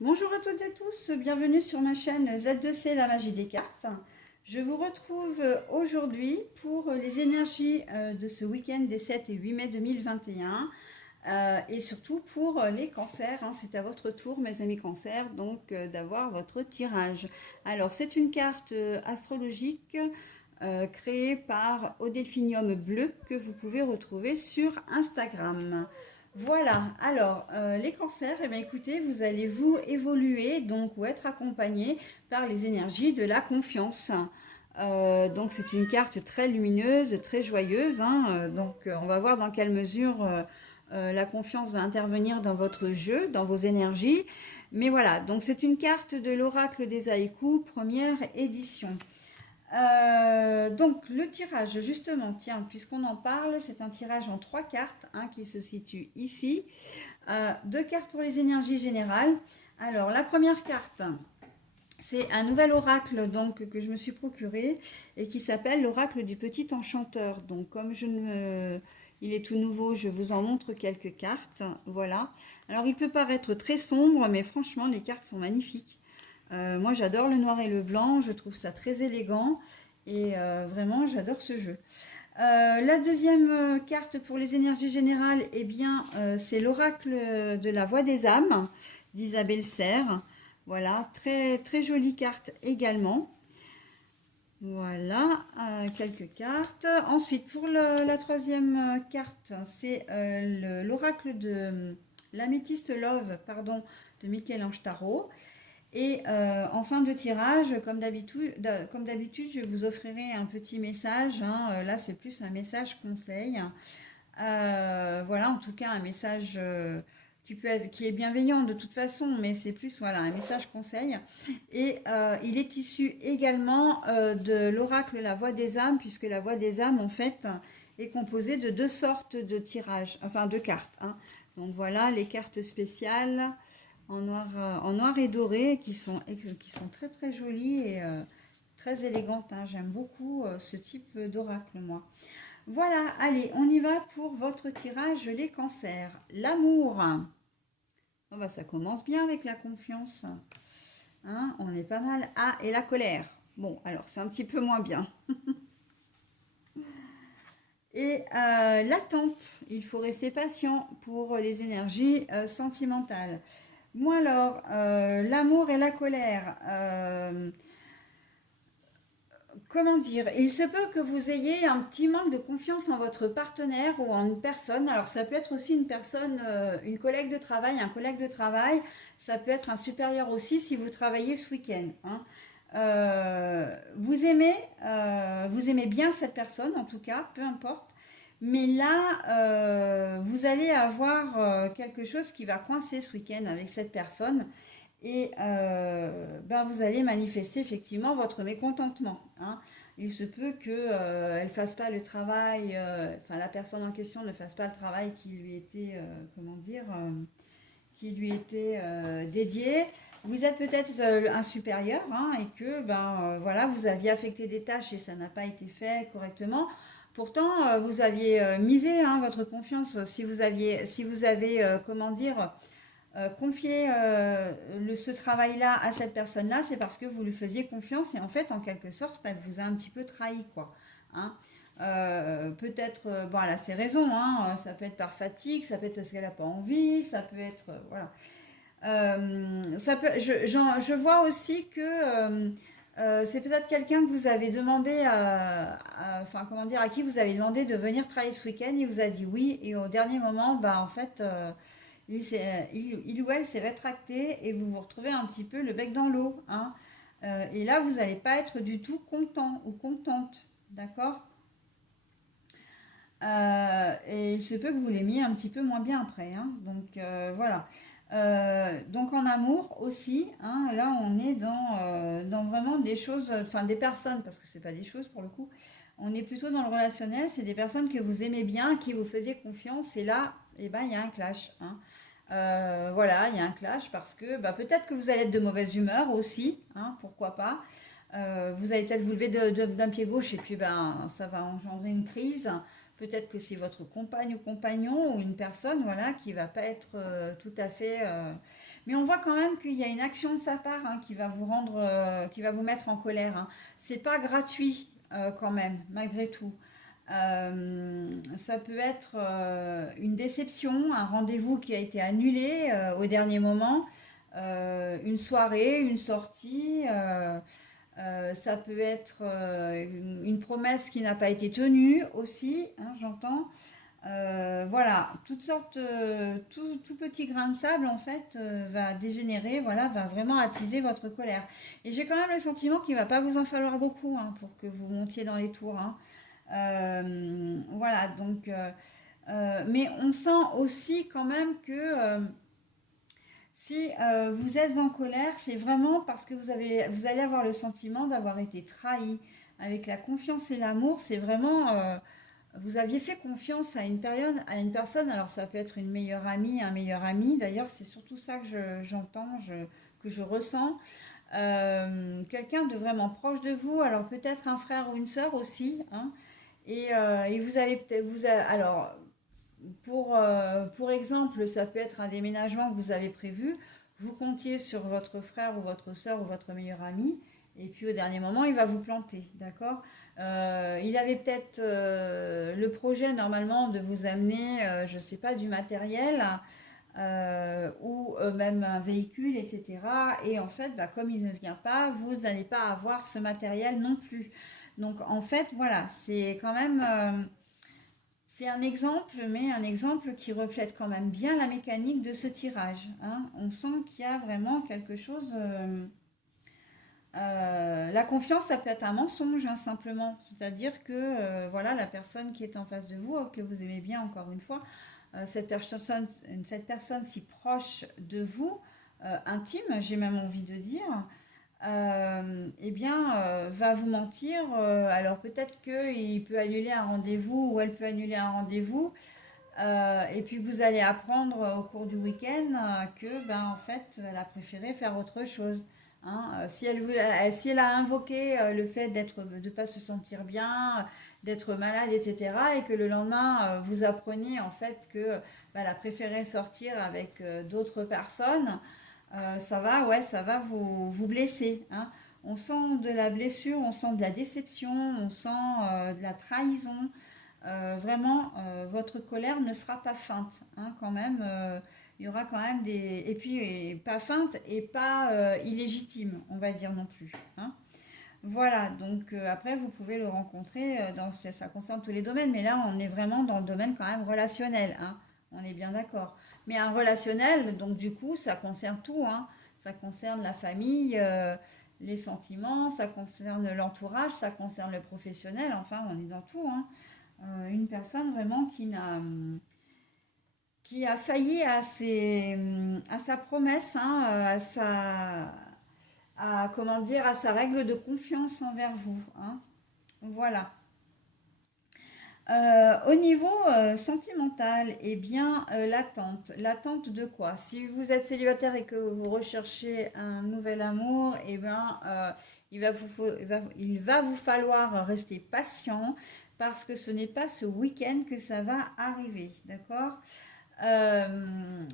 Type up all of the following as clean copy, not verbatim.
Bonjour à toutes et tous, bienvenue sur ma chaîne Z2C La Magie des Cartes. Je vous retrouve aujourd'hui pour les énergies de ce week-end des 7 et 8 mai 2021 et surtout pour les cancers. C'est à votre tour mes amis cancers donc d'avoir votre tirage. Alors c'est une carte astrologique créée par Odelphinium Bleu que vous pouvez retrouver sur Instagram. Voilà, alors les cancers, eh bien, écoutez, vous allez vous évoluer donc ou être accompagné par les énergies de la confiance. Donc c'est une carte très lumineuse, très joyeuse. On va voir dans quelle mesure la confiance va intervenir dans votre jeu, dans vos énergies. Mais voilà, donc c'est une carte de l'oracle des haïkus, première édition. Donc le tirage, justement, tiens, puisqu'on en parle, c'est un tirage en 3 cartes qui se situe ici. 2 cartes pour les énergies générales. Alors la première carte, c'est un nouvel oracle donc, que je me suis procuré et qui s'appelle l'oracle du petit enchanteur. Donc comme il est tout nouveau, je vous en montre quelques cartes. Voilà. Alors il peut paraître très sombre, mais franchement les cartes sont magnifiques. Moi, j'adore le noir et le blanc, je trouve ça très élégant et vraiment, j'adore ce jeu. La deuxième carte pour les énergies générales, eh bien, c'est l'oracle de la voix des âmes d'Isabelle Serre. Voilà, très, très jolie carte également. Voilà, quelques cartes. Ensuite, pour la troisième carte, c'est l'oracle de l'améthyste Love, pardon, de Michel-Ange Tarot. Et en fin de tirage, comme d'habitude, je vous offrirai un petit message. Là, c'est plus un message conseil. Voilà, en tout cas, un message qui est bienveillant de toute façon, mais c'est plus voilà, un message conseil. Et il est issu également de l'oracle La Voix des âmes, puisque La Voix des âmes, en fait, est composée de 2 sortes de tirages, enfin de cartes. Donc voilà, les cartes spéciales en noir et doré qui sont très très jolies et très élégantes. J'aime beaucoup ce type d'oracle, moi. Voilà, allez, on y va pour votre tirage, les cancers. L'amour. Oh bah, ça commence bien avec la confiance. On est pas mal. Ah, et la colère. Bon, alors c'est un petit peu moins bien. Et l'attente. Il faut rester patient pour les énergies sentimentales. Moi alors, l'amour et la colère. Comment dire, il se peut que vous ayez un petit manque de confiance en votre partenaire ou en une personne. Alors ça peut être aussi une personne, une collègue de travail, un collègue de travail. Ça peut être un supérieur aussi si vous travaillez ce week-end. Vous aimez bien cette personne en tout cas, peu importe. Mais là, vous allez avoir quelque chose qui va coincer ce week-end avec cette personne et vous allez manifester effectivement votre mécontentement. Il se peut qu'elle ne fasse pas le travail, enfin la personne en question ne fasse pas le travail qui lui était, qui lui était dédié. Vous êtes peut-être un supérieur et que voilà, vous aviez affecté des tâches et ça n'a pas été fait correctement. Pourtant, vous aviez misé votre confiance. Si vous avez, confié ce travail-là à cette personne-là, c'est parce que vous lui faisiez confiance et en fait, en quelque sorte, elle vous a un petit peu trahi, quoi. Hein. Peut-être, bon, elle a ses raisons, ça peut être par fatigue, ça peut être parce qu'elle n'a pas envie, ça peut être, voilà. Je vois aussi que c'est peut-être quelqu'un que vous avez demandé enfin comment dire, à qui vous avez demandé de venir travailler ce week-end, il vous a dit oui, et au dernier moment, en fait, il ou elle s'est rétracté et vous vous retrouvez un petit peu le bec dans l'eau. Et là, vous n'allez pas être du tout content ou contente, d'accord. Et il se peut que vous l'aimiez un petit peu moins bien après. Donc voilà. Donc en amour aussi, là on est dans vraiment des choses, enfin des personnes, parce que c'est pas des choses pour le coup, on est plutôt dans le relationnel, c'est des personnes que vous aimez bien, qui vous faisaient confiance, et là, il y a un clash. Voilà, il y a un clash parce que peut-être que vous allez être de mauvaise humeur aussi, pourquoi pas. Vous allez peut-être vous lever d'un pied gauche et puis ça va engendrer une crise. Peut-être que c'est votre compagne ou compagnon ou une personne voilà, qui va pas être tout à fait. Mais on voit quand même qu'il y a une action de sa part, hein, qui va vous rendre, qui va vous mettre en colère, hein. C'est pas gratuit, quand même, malgré tout. Ça peut être une déception, un rendez-vous qui a été annulé au dernier moment, une soirée, une sortie. Ça peut être une promesse qui n'a pas été tenue aussi, hein, j'entends. Voilà, toutes sortes, tout petit grain de sable en fait va dégénérer, voilà, va vraiment attiser votre colère. Et j'ai quand même le sentiment qu'il va pas vous en falloir beaucoup, hein, pour que vous montiez dans les tours, hein. Voilà, donc, mais on sent aussi quand même que si vous êtes en colère, c'est vraiment parce que vous allez avoir le sentiment d'avoir été trahi. Avec la confiance et l'amour, c'est vraiment, vous aviez fait confiance à une période, à une personne. Alors ça peut être une meilleure amie, un meilleur ami. D'ailleurs, c'est surtout ça que j'entends, que je ressens. Quelqu'un de vraiment proche de vous. Alors peut-être un frère ou une sœur aussi, hein. Et vous avez peut-être, alors pour exemple, ça peut être un déménagement que vous avez prévu. Vous comptiez sur votre frère ou votre soeur ou votre meilleur ami, et puis au dernier moment, il va vous planter, d'accord? Il avait peut-être le projet normalement de vous amener, je ne sais pas, du matériel ou même un véhicule, etc. Et en fait, bah, comme il ne vient pas, vous n'allez pas avoir ce matériel non plus. Donc en fait, voilà, c'est quand même c'est un exemple, mais un exemple qui reflète quand même bien la mécanique de ce tirage, hein. On sent qu'il y a vraiment quelque chose. La confiance, ça peut être un mensonge, hein, simplement. C'est-à-dire que voilà, la personne qui est en face de vous, que vous aimez bien, encore une fois, cette personne si proche de vous, intime, j'ai même envie de dire, eh bien, va vous mentir. Alors peut-être qu'il peut annuler un rendez-vous ou elle peut annuler un rendez-vous. Et puis vous allez apprendre au cours du week-end que, ben, en fait, elle a préféré faire autre chose, hein. Si elle a invoqué le fait de ne pas se sentir bien, d'être malade, etc., et que le lendemain, vous appreniez en fait que ben, elle a préféré sortir avec d'autres personnes, ça va, ouais, ça va vous blesser, hein. On sent de la blessure, on sent de la déception, on sent de la trahison. Vraiment, votre colère ne sera pas feinte, hein, quand même. Il y aura quand même des... Et puis, pas feinte et pas illégitime, on va dire non plus, hein. Voilà, donc après, vous pouvez le rencontrer ça concerne tous les domaines, mais là, on est vraiment dans le domaine quand même relationnel, hein. On est bien d'accord. Mais un relationnel, donc du coup, ça concerne tout, hein. Ça concerne la famille, les sentiments, ça concerne l'entourage, ça concerne le professionnel, enfin, on est dans tout, hein. Une personne vraiment qui a failli à sa promesse, hein, comment dire, à sa règle de confiance envers vous, hein. Voilà. Au niveau sentimental, eh bien, l'attente. L'attente de quoi? Si vous êtes célibataire et que vous recherchez un nouvel amour, eh bien, il va vous falloir rester patient parce que ce n'est pas ce week-end que ça va arriver, d'accord?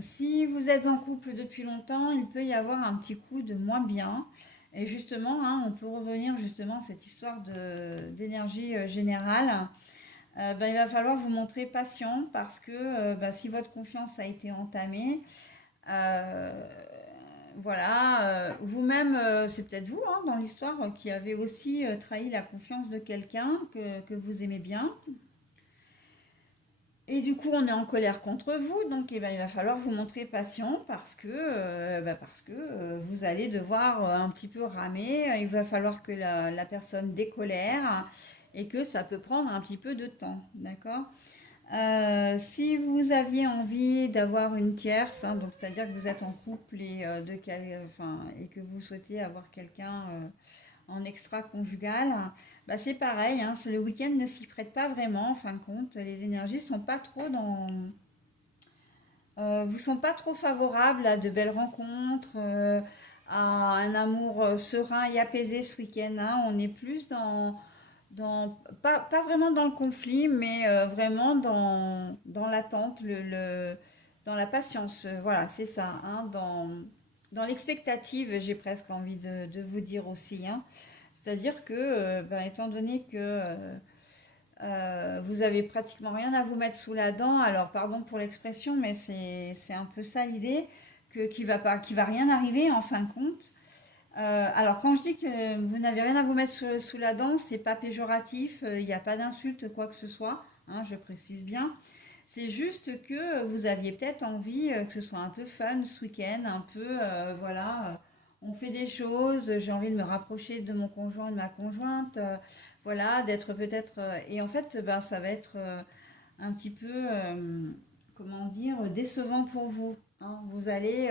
Si vous êtes en couple depuis longtemps, il peut y avoir un petit coup de moins bien. Et justement, hein, on peut revenir justement à cette histoire d'énergie générale. Ben, il va falloir vous montrer patient parce que ben, si votre confiance a été entamée, euh, voilà, vous-même, c'est peut-être vous, hein, dans l'histoire qui avez aussi trahi la confiance de quelqu'un que vous aimez bien. Et du coup, on est en colère contre vous, donc eh ben, il va falloir vous montrer patient parce que vous allez devoir un petit peu ramer. Il va falloir que la personne décolère et que ça peut prendre un petit peu de temps, d'accord? Si vous aviez envie d'avoir une tierce, hein, donc c'est-à-dire que vous êtes en couple enfin, et que vous souhaitez avoir quelqu'un en extra-conjugal, bah c'est pareil, hein, le week-end ne s'y prête pas vraiment, en fin de compte. Les énergies sont pas trop vous sont pas trop favorables à de belles rencontres, à un amour serein et apaisé ce week-end, hein. On est plus pas vraiment dans le conflit, mais vraiment dans l'attente, dans la patience. Voilà, c'est ça, hein, dans l'expectative, j'ai presque envie de vous dire aussi, hein. C'est-à-dire que, ben, étant donné que vous avez pratiquement rien à vous mettre sous la dent, alors pardon pour l'expression, mais c'est un peu ça l'idée, que, qui va rien arriver en fin de compte. Alors quand je dis que vous n'avez rien à vous mettre sous la dent, c'est pas péjoratif, il n'y a pas d'insulte, quoi que ce soit, hein, je précise bien. C'est juste que vous aviez peut-être envie que ce soit un peu fun ce week-end, un peu, voilà, on fait des choses, j'ai envie de me rapprocher de mon conjoint, de ma conjointe, voilà, d'être peut-être... et en fait, ben, ça va être un petit peu, comment dire, décevant pour vous, hein. Vous allez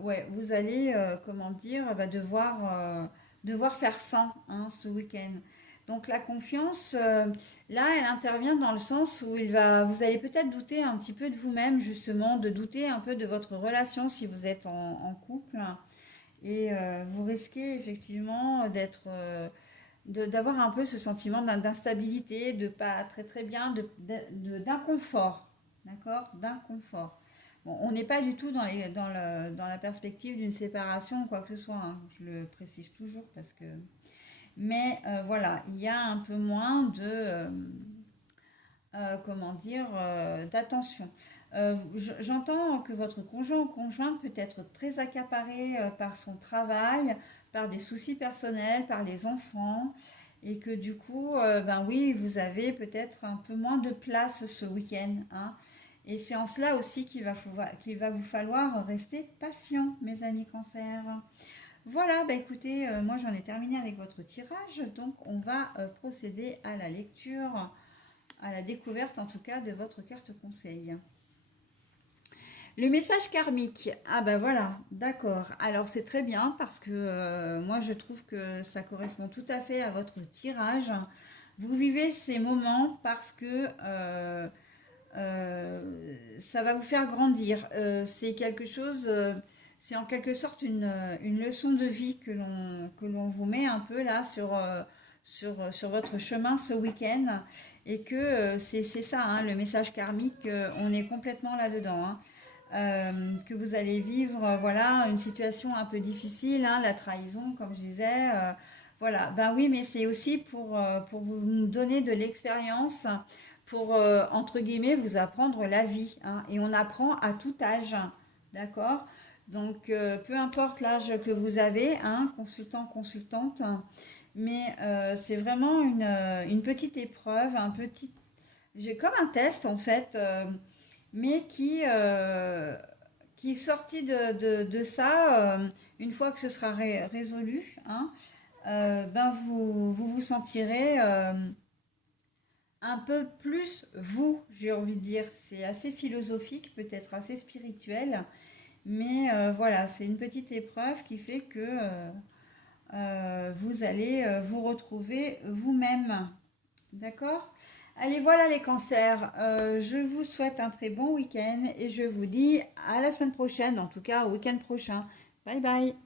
ouais, vous allez, comment dire, bah, devoir faire sans, hein, ce week-end. Donc la confiance, là, elle intervient dans le sens où vous allez peut-être douter un petit peu de vous-même, justement, de douter un peu de votre relation si vous êtes en couple. Et vous risquez effectivement d'avoir un peu ce sentiment d'instabilité, de pas très très bien, d'inconfort, d'accord? D'inconfort. Bon, on n'est pas du tout dans la perspective d'une séparation ou quoi que ce soit, hein. Je le précise toujours parce que... Mais voilà, il y a un peu moins comment dire, d'attention. J'entends que votre conjoint ou conjointe peut être très accaparé par son travail, par des soucis personnels, par les enfants, et que du coup, ben oui, vous avez peut-être un peu moins de place ce week-end, hein. Et c'est en cela aussi qu'il va vous falloir rester patient, mes amis cancer. Voilà, bah écoutez, moi j'en ai terminé avec votre tirage, donc on va procéder à la lecture, à la découverte en tout cas de votre carte conseil. Le message karmique. Ah ben voilà, d'accord. Alors c'est très bien parce que moi je trouve que ça correspond tout à fait à votre tirage. Vous vivez ces moments parce que ça va vous faire grandir. C'est quelque chose, c'est en quelque sorte une leçon de vie que l'on vous met un peu là sur votre chemin ce week-end. Et que c'est ça, hein, le message karmique, on est complètement là-dedans, hein. Que vous allez vivre, voilà, une situation un peu difficile, hein, la trahison, comme je disais. Voilà, ben oui, mais c'est aussi pour vous donner de l'expérience, pour, entre guillemets, vous apprendre la vie, hein. Et on apprend à tout âge, d'accord? Donc, peu importe l'âge que vous avez, hein, consultant, consultante, mais c'est vraiment une petite épreuve, j'ai comme un test en fait, mais qui est sorti de ça, une fois que ce sera résolu, hein, ben vous sentirez un peu plus vous, j'ai envie de dire. C'est assez philosophique, peut-être assez spirituel, mais voilà, c'est une petite épreuve qui fait que vous allez vous retrouver vous-même. D'accord? Allez, voilà les cancers. Je vous souhaite un très bon week-end et je vous dis à la semaine prochaine, en tout cas au week-end prochain. Bye bye.